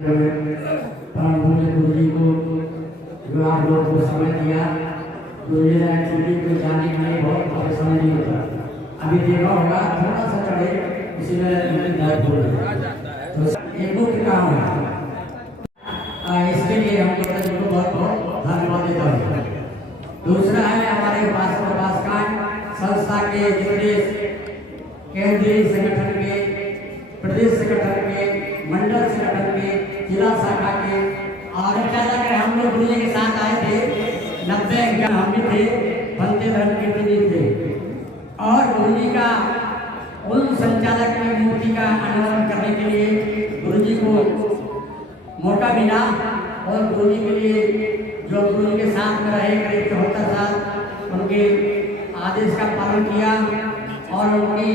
परम पूज्य गुरु जी को जो आप लोगों को समय दिया, गुरु जी ने छुट्टी को जाने के लिए बहुत समय नहीं होता। अभी देखा होगा थोड़ा सा चढ़े इसी में तो एक मुख्य काम है, इसके लिए हम लोग को बहुत बहुत धन्यवाद देता हूँ। दूसरा है हमारे उपासक उपासिकाएं संस्था के जितने केंद्रीय संगठन के, प्रदेश संगठन के, मंडल संगठन के, जिला शाखा के, और अचानक हम लोग गुरु जी के साथ आए थे 90 हम भी थे, बनते धर्म के भी थे, और गुरु जी का उन संचालक की मूर्ति का अनावरण करने के लिए गुरु जी को मौका मिला, और गुरु जी के लिए जो गुरु जी के साथ में रहे करीब 74 साल उनके आदेश का पालन किया, और उनकी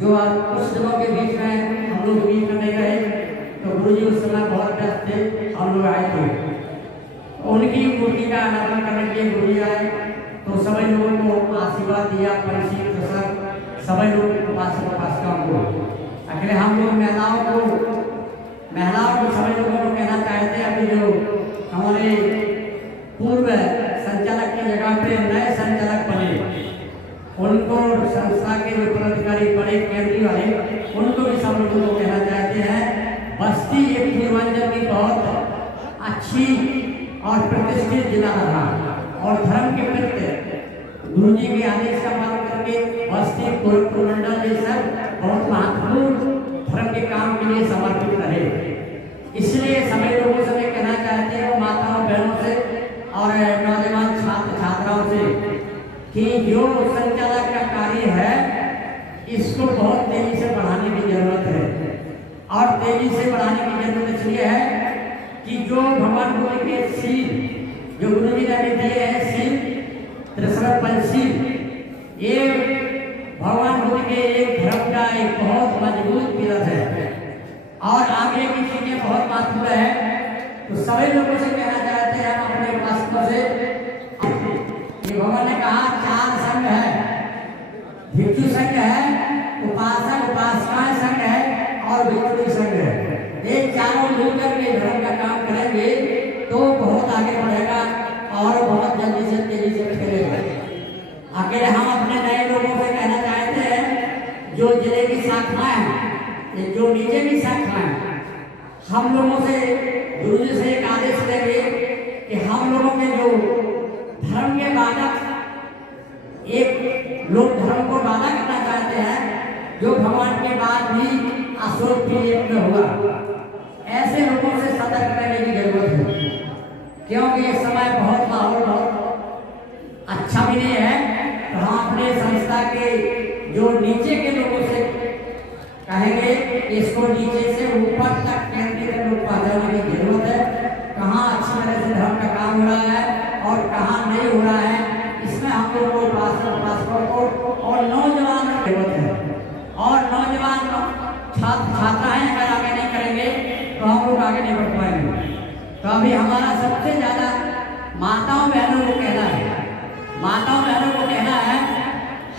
जो कुछ दिनों के बीच में हम लोग बीच में नहीं रहे, तो गुरु जी उस समय बहुत व्यस्त थे, हम लोग आए थे, उनकी मूर्ति का अनावरण करने के लिए गुरु जी आए, तो सभी लोगों को आशीर्वाद दिया, परिचित सभी लोग उपासक उपासिकाओं को, अकेले हम लोग महिलाओं को सभी लोगों को कहना चाहते हैं, अभी जो हमारे पूर्व संचालक की जगह पे नए संचालक बने, उनको संस्था के जो पदाधिकारी बड़े केंद्रीय वाले, उनको भी सब लोगों को कहना चाहते हैं, बस्ती एक पूर्वांचल की बहुत अच्छी और प्रतिष्ठित जिला रहा, और धर्म के प्रति गुरु जी के आदेश का पालन करके बस्ती मंडल ये सब बहुत महत्वपूर्ण धर्म के काम के लिए समर्पित रहे। इसलिए सभी लोगों से मैं कहना चाहते हैं, माताओं बहनों से और नौजवान छात्र छात्राओं से, कि जो संचालक का कार्य है इसको बहुत तेजी से बढ़ाने की जरूरत है, और तेजी से बढ़ाने की जरूरत इसलिए है कि जो भगवान गुरु के शील जो गुरु जी ने दिए हैं, शील त्रिशूल पंचशील, ये भगवान गुरु के एक धर्म का एक बहुत मजबूत पिलर है, और आगे की चीजें बहुत महत्वपूर्ण है। तो सभी लोगों से कहना चाहते हैं, हम अपने उपासकों से, भगवान ने कहा 4 संघ है, भिक्षु संघ है, उपासक उपासिकाएं संघ है, और भिक्षुणी संघ है। ये चारों मिलकर के धर्म का काम करेंगे तो बहुत आगे बढ़ेगा और बहुत जल्दी से तेजी से फैलेगा। अकेले हम अपने नए लोगों से कहना चाहते हैं, जो जिले की शाखाएं, जो नीचे की शाखाएं, हम लोगों से गुरु जी से एक आदेश देंगे कि हम लोगों के जो धर्म के बाधक एक लोग धर्म को बाधा करना चाहते हैं, जो भगवान के बाद भी अशोक पीरियड में हुआ, ऐसे लोगों से सतर्क रहने की जरूरत है, क्योंकि इस समय बहुत माहौल बहुत अच्छा भी नहीं है। तो हम अपने संस्था के जो नीचे के लोगों से कहेंगे, इसको नीचे से ऊपर तक केंद्रीय लोग पहुंचाने की जरूरत है, कहाँ अच्छी तरह से धर्म का काम हो रहा है और कहाँ नहीं हो रहा है, इसमें हम लोग को उपासकों को और नौजवान जरूरत है। और नौजवान छात्र छात्राएं अगर आगे नहीं करेंगे तो हम लोग आगे नहीं बढ़ पाएंगे। तो अभी हमारा सबसे ज्यादा माताओं बहनों को कहना है,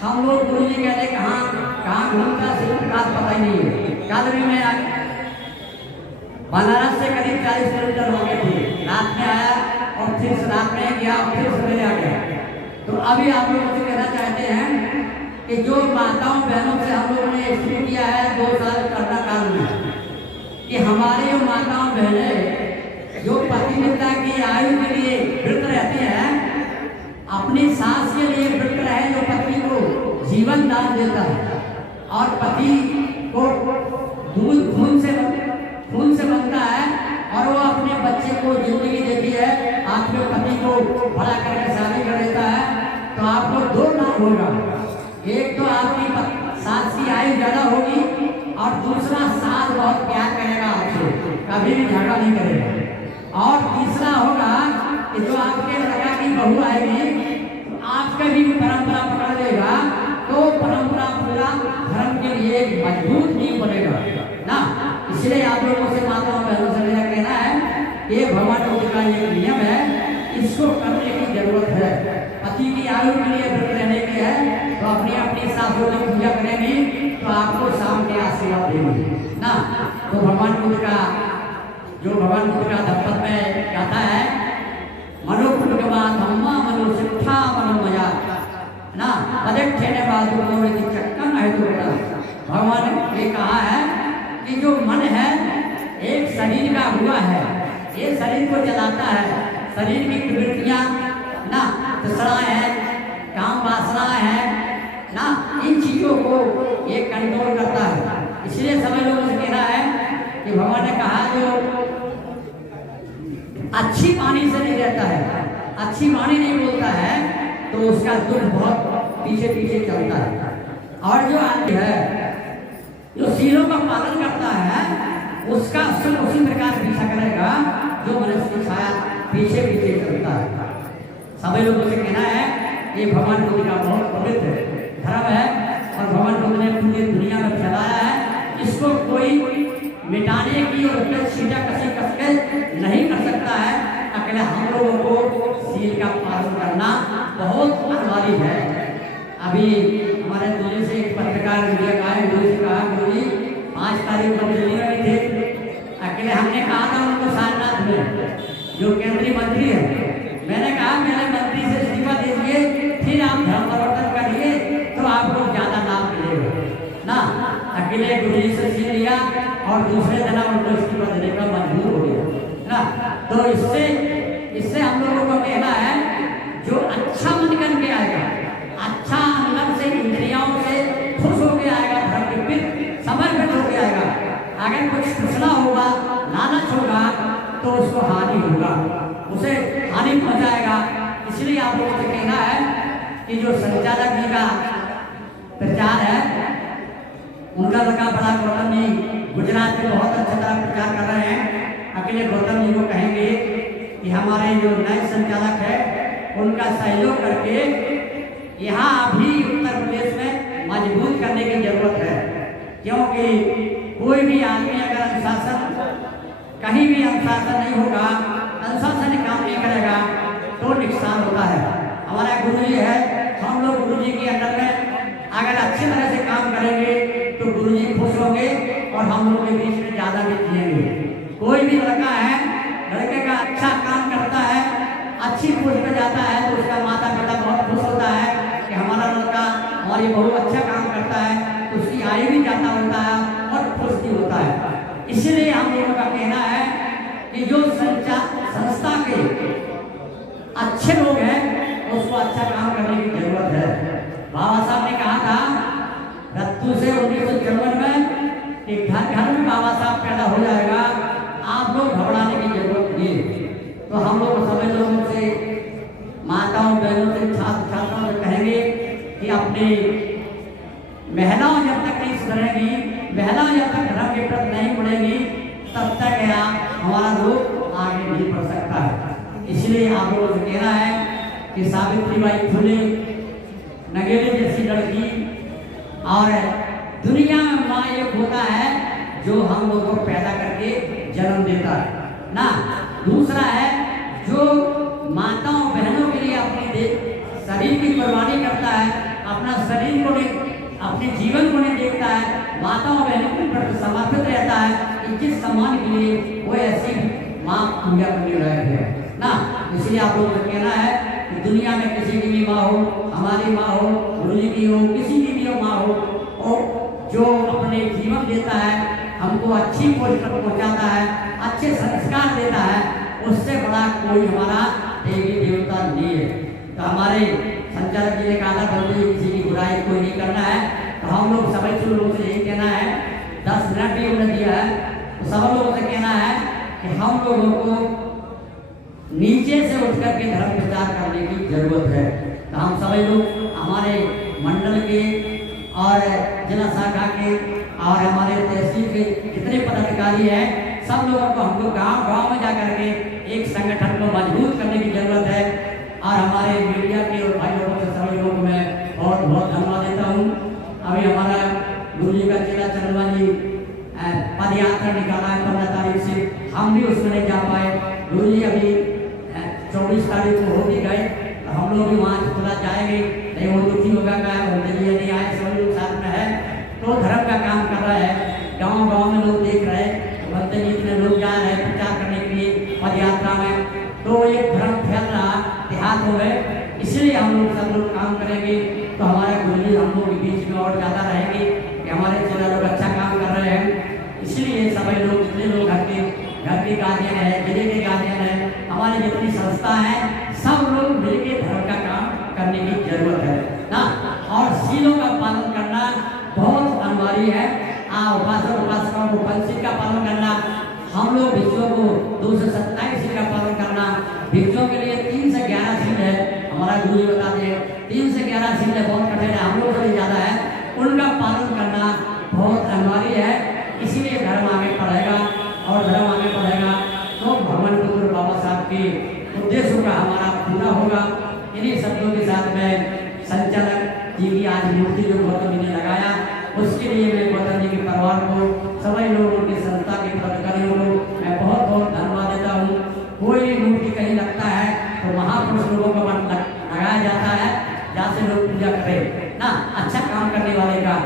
हम लोग गुरु जी कहते कहाँ घूमता सिर्फ पता ही नहीं है। कल भी मैं बनारस से करीब 40 किलोमीटर हो गए थे, रात में आया और फिर रात में गया और फिर सवेरे आ गया। तो अभी आप लोगों से कहना चाहते हैं कि जो माताओं बहनों से हम लोगों ने शुरू किया है 2 साल करना काल में, कि हमारे माताओं बहनें जो पतिव्रता की आयु के लिए व्रत रहती हैं, अपनी सास के लिए व्रत रहे, जो पति को जीवन दान देता है, और पति को दूध खून से बनता है, और वो अपने बच्चे को जिंदगी देती है, आपके पति को बड़ा करके शादी कर देता है, तो आपको 2 लाभ होगा। एक तो आपकी सास की आयु ज्यादा होगी, और दूसरा सास बहुत प्यार करेगा आपसे, कभी भी झगड़ा नहीं करेगा। और तीसरा होगा कि जो आपके लड़का की बहू आएगी, आपका भी परंपरा पकड़ लेगा, तो परंपरा पूरा धर्म के लिए एक मजबूत नींव बनेगा ना। इसलिए आप लोगों से माताओं बहनों से मेरा कहना है, ये भगवान बुद्ध का एक नियम है, इसको करने की जरूरत है। पति की आयु के लिए व्रत रहने के है, तो अपनी अपनी सासों की पूजा करेंगी तो आपको शाम के आशीर्वाद देंगे ना। तो भगवान बुद्ध का जो भगवान बुद्ध का धम्मपद में कहता है, मनोपुटगमा धम्मा मनोसिद्धा मनोमया ना पदक्षे ने बादुर चक्कन है। तो भगवान ने कहा है कि जो मन है एक शरीर का हुआ है, ये शरीर को चलाता है, शरीर की प्रवृत्तियां ना तृष्णाएं है, काम वासनाएं है ना, इन चीजों को ये कंट्रोल करता है। इसलिए सभी लोगों से कहना है कि भगवान ने कहा जो अच्छी वाणी से नहीं रहता है, अच्छी वाणी नहीं बोलता है, तो उसका दुख बहुत पीछे पीछे चलता है। और जो आदमी है जो सीलों का पालन करता है, उसका सुख उसी प्रकार पीछा करेगा जो मनुष्य की छाया पीछे पीछे चलता है। सभी लोगों से कहना है कि भगवान बुद्ध का बहुत पवित्र धर्म है और भगवान बुद्ध ने पूरी दुनिया में फैलाया है। इसको कोई मिटाने की और सीधा कसी कस के नहीं कर सकता है। अकेले हम लोगों को सील का पालन करना बहुत अनिवार्य है। अभी हमारे दिल्ली से एक पत्रकार मीडिया का है, गुरु जी कहा, गुरु जी 5 तारीख को दिल्ली में थे। अकेले हमने कहा था उनको सारनाथ में जो केंद्रीय मंत्री है, मैंने कहा मेरे मंत्री से इस्तीफा दीजिए, फिर आप धर्म परिवर्तन करिए तो आपको ज्यादा लाभ मिलेगा ना। अकेले गुरु जी से सील लिया और दूसरे दिन उनको इस्तीफा देने का मजबूर हो गया ना। तो इससे हम लोगों को कहना है जो अच्छा मन करके आएगा, अच्छा अंदर से इंद्रियों से खुश होके आएगा, धर्म के प्रति समर्पित होके आएगा। अगर कुछ तृष्णा होगा, लालच होगा, तो उसको हानि होगा, उसे हानि पहुंचाएगा। इसलिए आप लोगों से कहना है कि जो संचालक जी का प्रचार है, उनका लगा बड़ा गौतम जी गुजरात में बहुत अच्छा तरह प्रचार कर रहे हैं। अकेले गौतम जी को कहेंगे कि हमारे जो नए संचालक है उनका सहयोग करके यहाँ भी उत्तर प्रदेश में मजबूत करने की जरूरत है। क्योंकि कोई भी आदमी अगर अनुशासन कहीं भी अनुशासन नहीं होगा, अनुशासन काम नहीं करेगा तो नुकसान होता है। हमारा गुरु जी है, हम लोग गुरु जी के अंडर में अगर अच्छी तरह से काम करेंगे तो गुरु जी खुश होंगे और हम लोग के बीच में ज्यादा भी जिएंगे। कोई भी लड़का है, लड़के का अच्छा काम करता है, अच्छी पोस्ट पे जाता है तो उसका माता पिता बहुत खुश होता है कि हमारा लड़का हमारी बहू अच्छा काम करता है, तो उसकी आयु भी ज्यादा होता है और खुश भी होता है। इसलिए हम लोगों का कहना है कि जो संस्था के अच्छे लोग हैं उसको अच्छा काम करने की जरूरत है। बाबा साहब ने कहा था रत्तू से 1954 में कि घर घर में बाबा साहब पैदा हो जाएगा, आप लोग घबराने की जरूरत नहीं है। तो हम लोग सभी लोगों से, माताओं बहनों से, छात्र छात्राओं से कहेंगे कि अपनी महिलाओं जब तक नहीं सुधरेगी, महिलाओं जब तक धर्म के प्रति नहीं बढ़ेगी, तब तक हमारा लोग आगे नहीं बढ़ सकता है। इसलिए आप लोगों से कहना है कि सावित्रीबाई फुले नगेली जैसी लड़की, और दुनिया में माँ एक होता है जो हम लोगों को पैदा करके जन्म देता है ना। दूसरा है जो माताओं बहनों के लिए अपने शरीर की कुर्बानी करता है, अपना शरीर को नहीं, अपने जीवन को नहीं देखता है, माताओं बहनों के प्रति समर्पित रहता है, इनके सम्मान के लिए वो ऐसी माँ पूजा करने लायक है ना। इसलिए आप लोगों को कहना है कि दुनिया में किसी की भी माँ हो, हमारी माँ हो, गुरु जी की हो, किसी की भी हो माँ हो, और जो अपने जीवन देता है, हमको अच्छी पोस्ट पर पहुँचाता है, अच्छे संस्कार देता है, उससे बड़ा कोई हमारा देवी देवता नहीं है। तो हमारे संचालक जी ने कहा था किसी की बुराई कोई नहीं करना है, तो हम लोग सभी लोगों से यही कहना है, 10 मिनट भी उन्हें दिया है, तो सब लोगों से कहना है कि हम लोगों को नीचे से उठ करके धर्म प्रचार करने की जरूरत है। तो हम सभी लोग हमारे मंडल के और जिला शाखा के और हमारे तहसील के जितने पदाधिकारी हैं, सब लोगों को हमको गांव-गांव में जाकर के एक संगठन को मजबूत करने की जरूरत है। और हमारे मीडिया के और भाई लोगों से सभी लोगों को मैं बहुत बहुत धन्यवाद देता हूँ। अभी हमारा गुरु जी का चेला चंद्रमा जी पद यात्रा निकाला है 15 तारीख से, हम भी उसमें नहीं जा पाए। गुरु जी अभी 24 तारीख को हो भी गए, तो हम लोग भी वहाँ थोड़ा जाएंगे, नहीं वो दुखी होगा क्या बोलते लिए नहीं आए, सभी लोग साथ में है तो धर्म का काम कर रहा है। गाँव-गाँव में लोग देख रहे हैं, बोलते इतने लोग जा रहे हैं, प्रचार हम लोग सब लोग काम करेंगे तो हमारे गुरु जी हम लोग के बीच में और ज़्यादा रहेंगे कि हमारे चेला लोग अच्छा काम कर रहे हैं। इसलिए सभी लोग, जितने लोग घर के गार्जियन है, जिले के गार्जियन है, हमारी जितनी संस्था है, सब लोग मिलकर धर्म का काम करने की जरूरत है ना। और शीलों का पालन करना बहुत अनिवार्य है। उपासक उपासकों को पंचशील का पालन करना, हम लोग भिक्षुओं को 227 शील का पालन करना। भिक्षुओं के लिए 3 से 11 शील है, हमारा गुरु जी बताते हैं 3 से 11 शील है, बहुत कठिन है, हम लोग से ज़्यादा है। उनका पालन करना बहुत अनिवार्य है। इसीलिए धर्म आगे बढ़ेगा और धर्म आगे बढ़ेगा तो भगवान पुत्र बाबा साहब के उद्देश्यों का हमारा पूरा होगा। इन्हीं शब्दों के साथ में संचालक जी की आज मूर्ति जो गौतम जी ने लगाया, उसके लिए मैं गौतम जी के परिवार को, सभी लोगों की संस्था के पदाधिकारियों को मैं बहुत बहुत धन्यवाद देता हूँ। कोई मूर्ति कहीं लगता है तो महापुरुष लोगों का मन लगाया जाता है, जहाँ से लोग पूजा करें ना। अच्छा काम करने वाले का,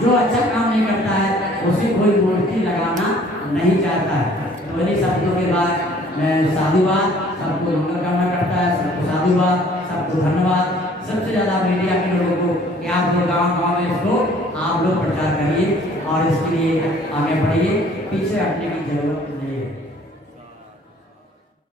जो अच्छा काम नहीं करता है उसे कोई मूर्ति लगाना नहीं चाहता है। तो इन्हीं शब्दों के बाद मैं साधुवाद, सबको मंगल कामना करता है, सबको साधुवाद, सबको धन्यवाद। सबसे ज़्यादा मीडिया के लोगों को कि आप लोग गाँव में इसको आप लोग प्रचार करिए और इसके लिए आगे बढ़िए, पीछे हटने की जरूरत